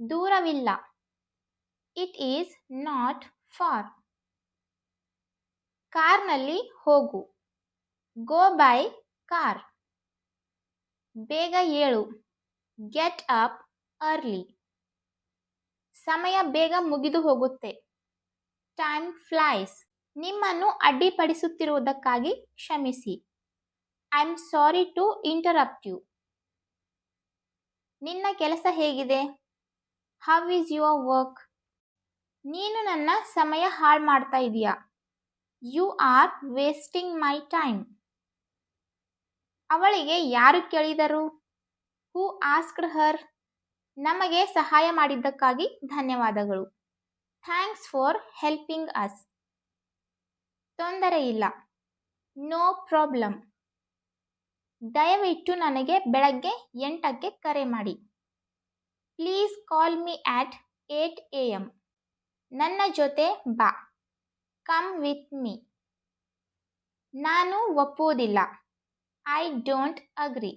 ದೂರವಿಲ್ಲ. It is not far. ಕಾರ್ನಲ್ಲಿ ಹೋಗು. Go by car. ಬೇಗ ಏಳು. Get up early. ಸಮಯ ಬೇಗ ಮುಗಿದು ಹೋಗುತ್ತೆ. Time flies. ನಿಮ್ಮನ್ನು ಅಡ್ಡಿಪಡಿಸುತ್ತಿರುವುದಕ್ಕಾಗಿ ಕ್ಷಮಿಸಿ. I am sorry to interrupt you. ನಿನ್ನ ಕೆಲಸ ಹೇಗಿದೆ? How is your work? ನೀನು ನನ್ನ ಸಮಯ ಹಾಳು ಮಾಡ್ತಾ ಇದೀಯಾ. You are wasting my time. ಅವಳಿಗೆ ಯಾರು ಕೇಳಿದರು? Who asked her? ನಮಗೆ ಸಹಾಯ ಮಾಡಿದ್ದಕ್ಕಾಗಿ ಧನ್ಯವಾದಗಳು. Thanks for helping us. ತೊಂದರೆ ಇಲ್ಲ. No problem. ದಯವಿಟ್ಟು ನನಗೆ ಬೆಳಗ್ಗೆ 8ಕ್ಕೆ ಕರೆ ಮಾಡಿ. Please call me at 8 AM. ನನ್ನ ಜೊತೆ ಬಾ. Come with me. ನಾನು ಒಪ್ಪುವುದಿಲ್ಲ. I don't agree.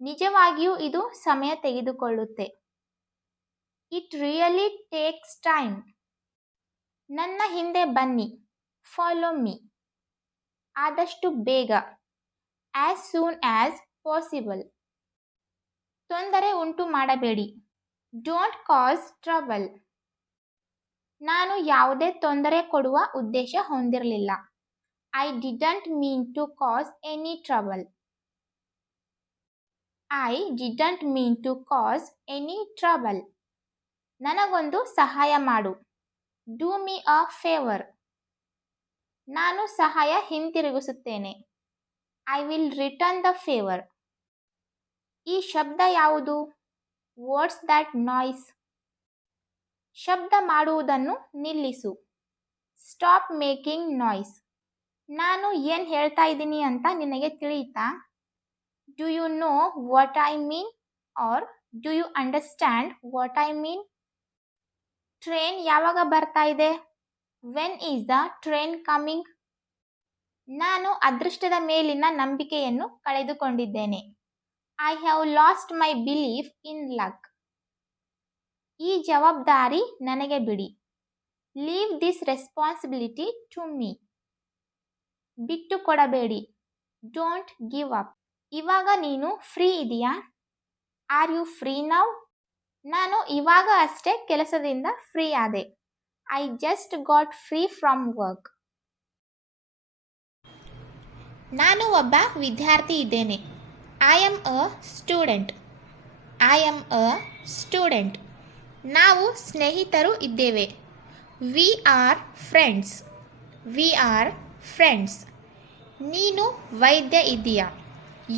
ನಿಜವಾಗಿಯೂ ಇದು ಸಮಯ ತೆಗೆದುಕೊಳ್ಳುತ್ತೆ. It really takes time. ನನ್ನ ಹಿಂದೆ ಬನ್ನಿ. Follow me. ಆದಷ್ಟು ಬೇಗ. As soon as possible. ತೊಂದರೆ ಉಂಟು ಮಾಡಬೇಡಿ. Don't cause trouble. ನಾನು ಯಾವುದೇ ತೊಂದರೆ ಕೊಡುವ ಉದ್ದೇಶ ಹೊಂದಿರಲಿಲ್ಲ. I didn't mean to cause any trouble. I didn't mean to cause any trouble. ನನಗೊಂದು ಸಹಾಯ ಮಾಡು. Do me a favour. ನಾನು ಸಹಾಯ ಹಿಂತಿರುಗಿಸುತ್ತೇನೆ. I will return the favour. ಈ ಶಬ್ದ ಯಾವುದು? What's that noise? ಶಬ್ದ ಮಾಡುವುದನ್ನು ನಿಲ್ಲಿಸು. Stop making noise. ನಾನು ಏನು ಹೇಳ್ತಾ ಇದ್ದೀನಿ ಅಂತ ನಿನಗೆ ತಿಳಿಯುತ್ತಾ? Do you know what I mean or do you understand what I mean? Train ಯಾವಾಗ ಬರ್ತಾ ಇದೆ? When is the train coming? ನಾನು ಅದೃಷ್ಟದ ಮೇಲಿನ ನಂಬಿಕೆಯನ್ನು ಕಳೆದುಕೊಂಡಿದ್ದೇನೆ. I have lost my belief in luck. ಈ ಜವಾಬ್ದಾರಿ ನನಗೆ ಬಿಡಿ. Leave this responsibility to me. ಬಿಟ್ಟು ಕೊಡಬೇಡಿ. Don't give up. ಇವಾಗ ನೀನು ಫ್ರೀ ಇದೆಯಾ? Are you free now? ನಾನು ಇವಾಗ ಅಷ್ಟೇ ಕೆಲಸದಿಂದ ಫ್ರೀ ಆದೆ. I just got free from work. ನಾನು ಒಬ್ಬ ವಿದ್ಯಾರ್ಥಿ ಇದ್ದೇನೆ. I am a student. I am a student. ನಾವು ಸ್ನೇಹಿತರು ಇದ್ದೇವೆ. We are friends. We are friends. ನೀನು ವೈದ್ಯ ಇದ್ದೀಯಾ?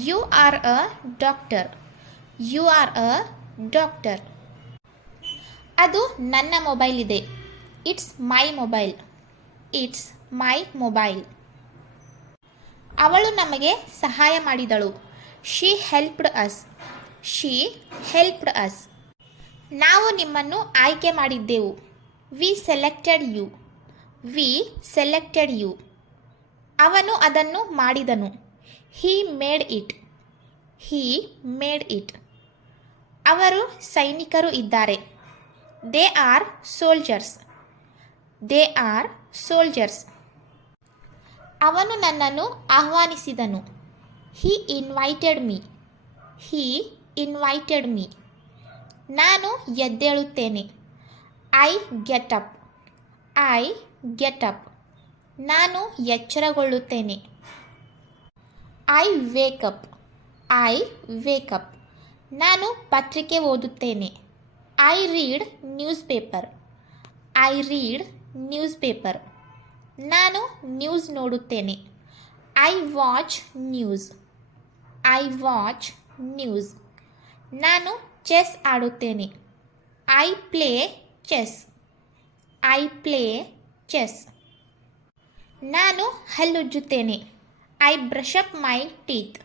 You are a doctor. You are a doctor. ಅದು ನನ್ನ ಮೊಬೈಲ್ ಇದೆ. It's my mobile. It's my mobile. ಅವಳು ನಮಗೆ ಸಹಾಯ ಮಾಡಿದಳು. She helped us. She helped us. ನಾವು ನಿಮ್ಮನ್ನು ಆಯ್ಕೆ ಮಾಡಿದ್ದೆವು. We selected you. We selected you. ಅವನು ಅದನ್ನು ಮಾಡಿದನು. He made it. He made it. ಅವರು ಸೈನಿಕರು ಇದ್ದಾರೆ. They are soldiers. They are soldiers. ಅವನು ನನ್ನನ್ನು ಆಹ್ವಾನಿಸಿದನು. He invited me. He invited me. ನಾನು ಎದ್ದೇಳುತ್ತೇನೆ. I get up. I get up. ನಾನು ಎಚ್ಚರಗೊಳ್ಳುತ್ತೇನೆ. I wake up. I wake up. ನಾನು ಪತ್ರಿಕೆ ಓದುತ್ತೇನೆ. I read newspaper. I read newspaper. ನಾನು ನ್ಯೂಸ್ ನೋಡುತ್ತೇನೆ. I watch news. I watch news. ನಾನು ಚೆಸ್ ಆಡುತ್ತೇನೆ. I play chess. I play chess. ನಾನು ಹಲ್ಲುಜ್ಜುತ್ತೇನೆ. I brush up my teeth.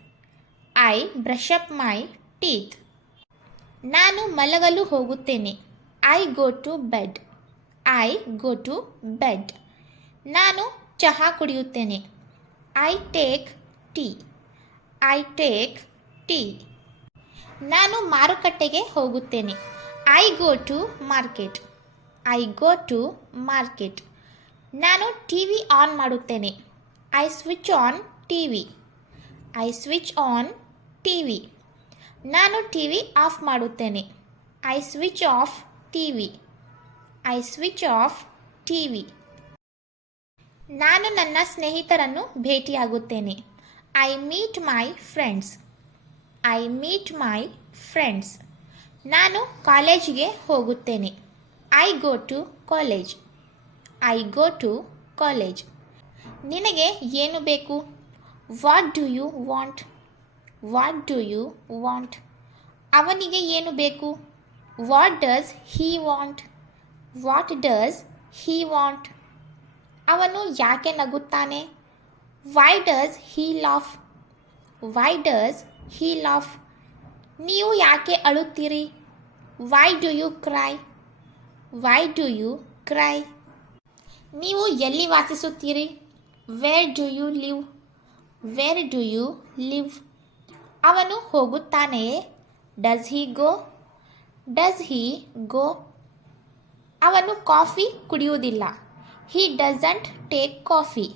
I brush up my teeth. ನಾನು ಮಲಗಲು ಹೋಗುತ್ತೇನೆ. I go to bed. I go to bed. ನಾನು ಚಹಾ ಕುಡಿಯುತ್ತೇನೆ. I take tea. I take tea. ನಾನು ಮಾರುಕಟ್ಟೆಗೆ ಹೋಗುತ್ತೇನೆ. I go to market. I go to market. ನಾನು ಟಿ ವಿ ಆನ್ ಮಾಡುತ್ತೇನೆ. I switch on T V. I switch on T V. ನಾನು T V off ಮಾಡುತ್ತೇನೆ. I switch off T V. I switch off T V. ನಾನು ನನ್ನ ಸ್ನೇಹಿತರನ್ನು ಭೇಟಿಯಾಗುತ್ತೇನೆ. I meet my friends. I meet my friends. ನಾನು ಕಾಲೇಜಿಗೆ ಹೋಗುತ್ತೇನೆ. I go to college. I go to college. ನಿನಗೆ ಏನು ಬೇಕು? What do you want? What do you want? ಅವನಿಗೆ ಏನು ಬೇಕು? What does he want? What does he want? ಅವನು ಯಾಕೆ ನಗುತ್ತಾನೆ? Why does he laugh? Why does he laugh? ನೀವು ಯಾಕೆ ಅಳುತ್ತೀರಿ? Why do you cry? Why do you cry? ನೀವು ಎಲ್ಲಿ ವಾಸಿಸುತ್ತೀರಿ? Where do you live? Where do you live? ಅವನು ಹೋಗುತ್ತಾನೆಯೇ? Does he go? Does he go? ಅವನು ಕಾಫಿ ಕುಡಿಯುವುದಿಲ್ಲ. He doesn't take coffee.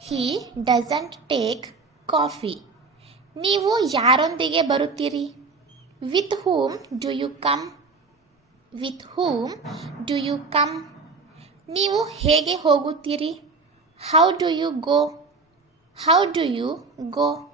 He doesn't take coffee. ನೀವು ಯಾರೊಂದಿಗೆ ಬರುತ್ತೀರಿ? With whom do you come? With whom do you come? ನೀವು ಹೇಗೆ ಹೋಗುತ್ತೀರಿ? How do you go? How do you go?